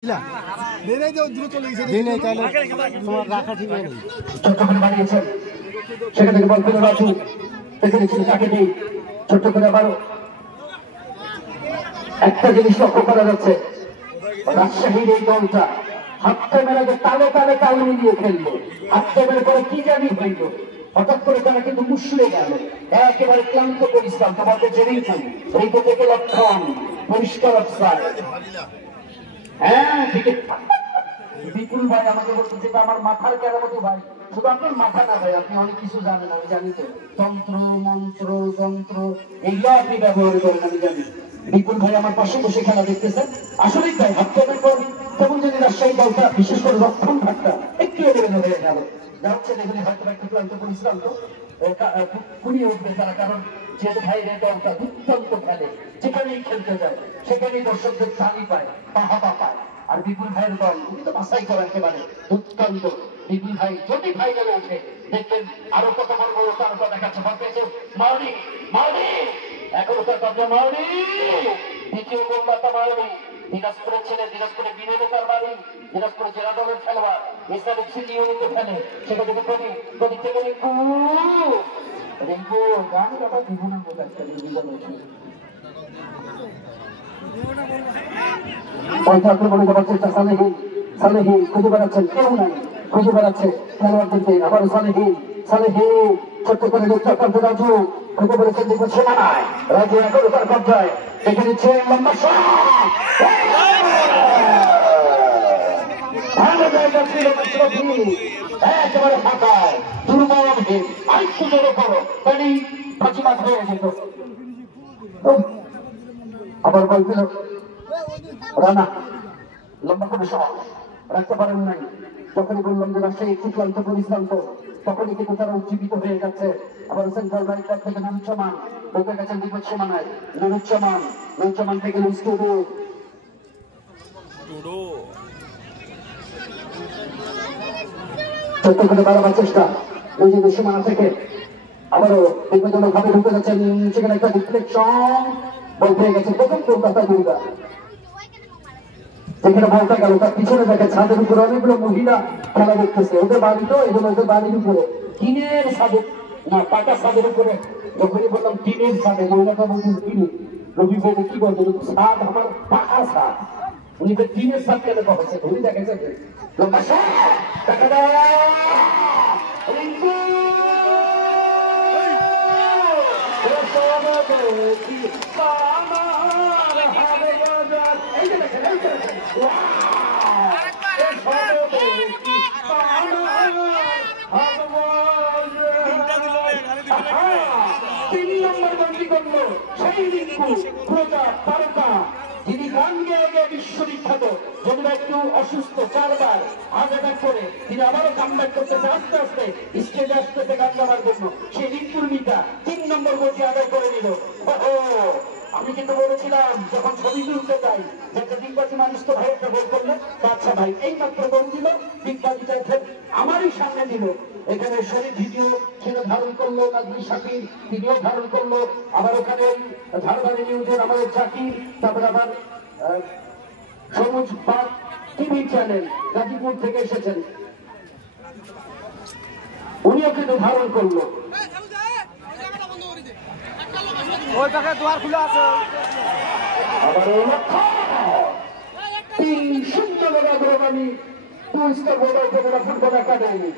একটা জিনিস লক্ষ্য করা যাচ্ছে, রাজশাহীর এই দলটা হাত ক্যামেরাকে তালে তালে তাল মিলিয়ে খেললো। হাত ক্যামেরা করে কি জানি হইল, হঠাৎ করে তারা কিন্তু মুশড়ে গেল, একেবারে ক্লান্ত পরিশ্রম। তোমাকে জেনেছেন রিপো থেকে লক্ষণ পরিষ্কার অবস্থায়। হ্যাঁ ঠিক বিপুল ভাই আমাকে বলছে আমার মাথার কেরামতি ভাই, শুধু আপনার মাথা না ভাই, আপনি অনেক কিছু জানেন, আমি জানি তো। তন্ত্র মন্ত্র যন্ত্র এইগুলো আপনি ব্যবহার করেন, আমি জানি। বিপুল ভাই আমার পাশে বসে খেলা দেখতেছেন, আসলেই তাই। হাত ক্যামেরার পর তখন যদি রাজশাহী দলটা বিশেষ করে রক্ষণ ভাগটা একটু এলোমেলো হয়ে গেল, যাচ্ছে দেখলে হয়তো একটু ক্লান্ত পরিশ্রাম তো কুড়িয়ে উঠবে তারা, কারণ যেহেতু ভাইয়ের দলটা দুর্দান্ত খেলে, যেখানেই খেলতে যায় সেখানেই দর্শকদের তালি পায়, বাহাবা পায়। আর বিপুল ভাইয়ের দল উনি তো বাছাই করা একেবারে দুর্দান্ত। বিপুল ভাই যদি ফাইনালে ওঠে দেখবেন আরো কত বড় বড় তারকা দেখাচ্ছে। বল পেয়েছে মাউরি, মাউরি এখনো তার কবজা, মাউরি দ্বিতীয় গোলদাতা মাউরি, দিনাজপুরের ছেলে, দিনাজপুরে বিনোদে তার বাড়ি, দিনাজপুরে জেলা দলের খেলোয়াড়, এসআরএফসি নিয়মিত খেলে। সেখান থেকে প্রদীপ থেকে রিঙ্কু, রিঙ্কু গান কথা জীবন আক্রমণে যাওয়ার চেষ্টা। সালেহি, সালেহি খুঁজে বেড়াচ্ছেন, কেউ নাই, খুঁজে বেড়াচ্ছে খেলোয়াড়দেরকে। আবার সালেহি, সালেহি ছোট্ট করে লুচ্চা করতে রাজু খুঁজে বেড়েছেন দিকে সীমানায়। রাজু এখনো তার কবজায়, দেখে নিচ্ছে লম্বা ভালো জায়গা ছিল একেবারে ফাঁকায়, দুর্বল ভিড়, আরেকটু জোরে করো তাহলে বাজিমাত হয়ে যেত। আবার বলছিল রানা লম্বা করে শট রাখতে পারেন নাই। যখনই বললাম যে রাজশাহী একটু ক্লান্ত পরিশ্রান্ত, তখনই কিন্তু তারা উজ্জীবিত হয়ে যাচ্ছে। আবার সেন্ট্রাল রাইট ব্যাক থেকে নুরুজ্জামান বলতে গেছেন বিপদ সীমানায়, নুরুজ্জামান, নুরুজ্জামান থেকে লুস্টুডু, ছোট্ট করে বাড়াবার চেষ্টা নিজেদের সীমানা থেকে। আবারও বিপজ্জনক ভাবে ঢুকে যাচ্ছেন, সেখানে একটা ডিফ্লেকশন বল পেয়ে গেছে প্রথম কলকাতা দুর্গা। যেখানে বলটা গেল তার পিছনে দেখে ছাদের উপরে অনেকগুলো মহিলা খেলা দেখতেছে, ওদের বাড়ি তো এই জন্য ওদের বাড়ির উপরে টিনের ছাদের, না পাকা ছাদের উপরে। যখনই বললাম টিনের ছাদে, মহিলাটা বলছেন টিনে, রবি বলে কি বলতো ছাদ আমার পাকা ছাদ, উনি তো টিনের ছাদ কেন করেছে, উনি দেখেছেন লম্বা টাকা যিনি গান গেয়ে গিয়ে বিশ্ববিখ্যাত, যদি একটু অসুস্থ চারবার হার্ট অ্যাটাক করে তিনি আবারও কামব্যাক করতেছে আস্তে আস্তে স্টেজে আসতেছে গান গাওয়ার জন্য। সেই রিঙ্কুর মিতা 3 নম্বর গোলটি আদায় করে নিল। আমি কিন্তু বলেছিলাম যখন ছবি তুলতে যাই যে একটা দিনবাজি মানুষ তো ভাই একটা গোল করলো, আচ্ছা ভাই এই মাত্র গোল দিল, দিনবাজিটা আমারই সামনে দিল। এখানে শরীর ভিডিও সেটা ধারণ করলো, নাজমি শাকির ভিডিও ধারণ করলো, আবার ওখানে ধারবাড়ি নিউজের আমাদের জাকির, তারপরে আবার সবুজ বাগ টিভি চ্যানেল গাজীপুর থেকে এসেছেন, উনিও কিন্তু ধারণ করলো। ওই টাকা দুয়ার খুলে আছে। ফুটবল একাডেমি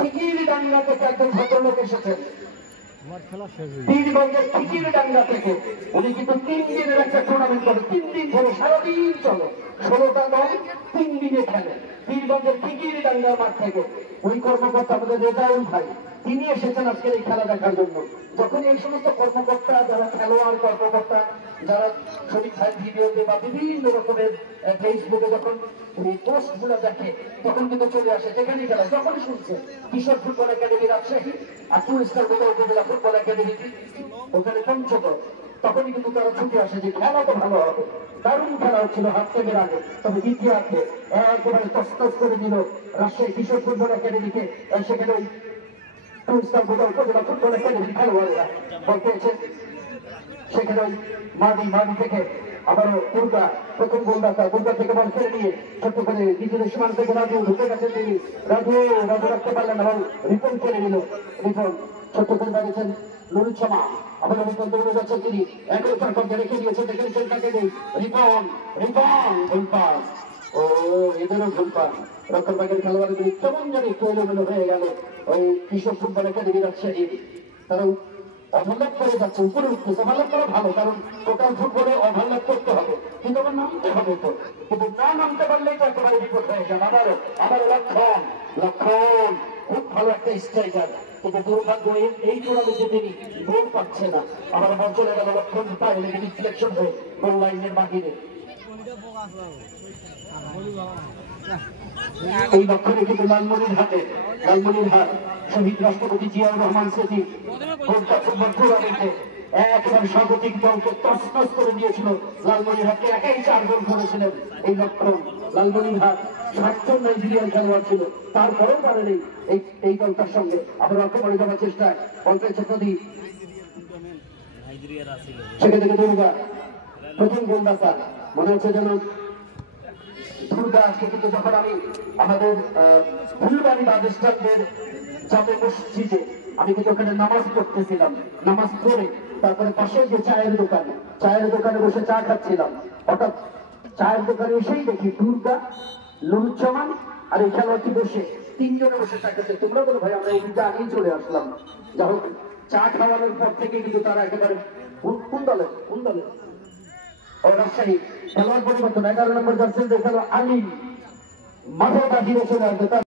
টিকিরিডাঙ্গা থেকে একজন ভদ্রলোক এসেছেন, পীরগঞ্জের টিকিরিডাঙ্গা থেকে। উনি কিন্তু 3 দিনের একটা টুর্নামেন্ট করে, 3 দিন ধরে সারাদিন চলে, 16টা দল 3 দিনে খেলে পীরগঞ্জের টিকিরিডাঙ্গার মাঠ থেকে। ওই কর্মকর্তা আমাদের রেজাউল ভাই, তিনি এসেছেন আজকের এই খেলা দেখার জন্য। যখন এই সমস্ত কর্মকর্তা, যারা খেলোয়াড় কর্মকর্তা, যারা শরীর ভাই ভিডিওতে বা বিভিন্ন রকমের ফেসবুকে যখন পোস্ট গুলো দেখে, তখন কিন্তু চলে আসে যেখানে খেলা। যখন শুনছে কিশোর ফুটবল একাডেমি রাজশাহী আর 2 স্টার উপজেলা ফুটবল একাডেমি ওখানে পঞ্চগড়, তখনই কিন্তু তারা ছুটে আসে যে খেলা তো ভালো হবে। দারুণ খেলা হচ্ছিল হাত থেকে আগে, তবে দ্বিতীয়ার্ধে একেবারে তস্তস করে দিল রাজশাহী কিশোর ফুটবল একাডেমিকে। সেখানে উপজেলা ফুটবল একাডেমির খেলোয়াড়েরা বল পেয়েছে, সেখানে মাদি থেকে আবারও দুর্গা প্রথম গোলদাতা দুর্গা থেকে বল ছেড়ে নিয়ে ছোট্ট করে দ্বিতীয় সীমান্ত থেকে রাজু ঢুকে গেছে তিনি রাজু রাখতে পারলেন এবং রিপন ছেড়ে নিল রিপন ছোট্ট করে দাঁড়িয়েছেন নুরুজ্জামান আবার রিপন দৌড়ে যাচ্ছেন তিনি একই তারপর রেখে দিয়েছেন দেখেছেন তাকে নেই রিপন রিপন ভুল পাস ও এদেরও ভুল পাস রক্ষণ বাগের খেলোয়াড়গুলি কেমন জানি একটু এলোমেলো হয়ে গেল ওই কৃষক ফুটবল একাডেমি রাজশাহী তারা ওভারল্যাপ করে যাচ্ছে উপরে উঠতেছে ওভারল্যাপ করা ভালো কারণ টোটাল ফুটবলে ওভারল্যাপ করতে হবে কিন্তু আমার নামতে হবে তো কিন্তু না নামতে পারলেই তো একেবারে বিপদ হয়ে গেল আমার লক্ষণ লক্ষণ খুব ভালো একটা স্ট্রাইকার কিন্তু দুর্ভাগ্য এই টুর্নামেন্টে তিনি গোল পাচ্ছে না আবার বল চলে গেল লক্ষণ পায় লেগে রিফ্লেকশন হয়ে গোল লাইনের বাহিরে এই লক্ষণে কিন্তু লালমনির হাট শহীদ রাষ্ট্রপতি জিয়াউর রহমান স্মৃতি ফুটবল টুর্নামেন্টে একেবারে স্বাগতিক দলকে তছনছ করে দিয়েছিল লালমনিরহাটকে একাই 4 গোল করেছিলেন এই লক্ষণ লালমনিরহাট 7 জন নাইজেরিয়ান খেলোয়াড় ছিল তারপরেও পারেনি এই দলটার সঙ্গে আবার আক্রমণে যাওয়ার চেষ্টায় অল্পেছে প্রদীপ সেখান থেকে দুর্গা প্রথম গোলদাতা মনে হচ্ছে যেন দুর্গা আজকে কিন্তু যখন আমি আমাদের ফুলবাড়ি বাদেশটাদের জামে মসজিদে আমি কিন্তু ওখানে নামাজ পড়তেছিলাম নামাজ পড়ে তারপরে পাশে যে চায়ের দোকানে বসে চা খাচ্ছিলাম হঠাৎ চায়ের দোকানে এসেই দেখি দুর্গা নুরুজ্জামান আর এই খেলোয়াড়টি বসে 3 জনে বসে চা খাচ্ছে তোমরা বলো ভাই আমরা এই দিনটা আগেই চলে আসলাম যা হোক চা খাওয়ানোর পর থেকে কিন্তু তারা একেবারে কোন দলে ও রাজশাহী খেলোয়াড় পরিবর্তন 11 নম্বর জার্সি খেলোয়াড় আলী মাথা দিয়েছে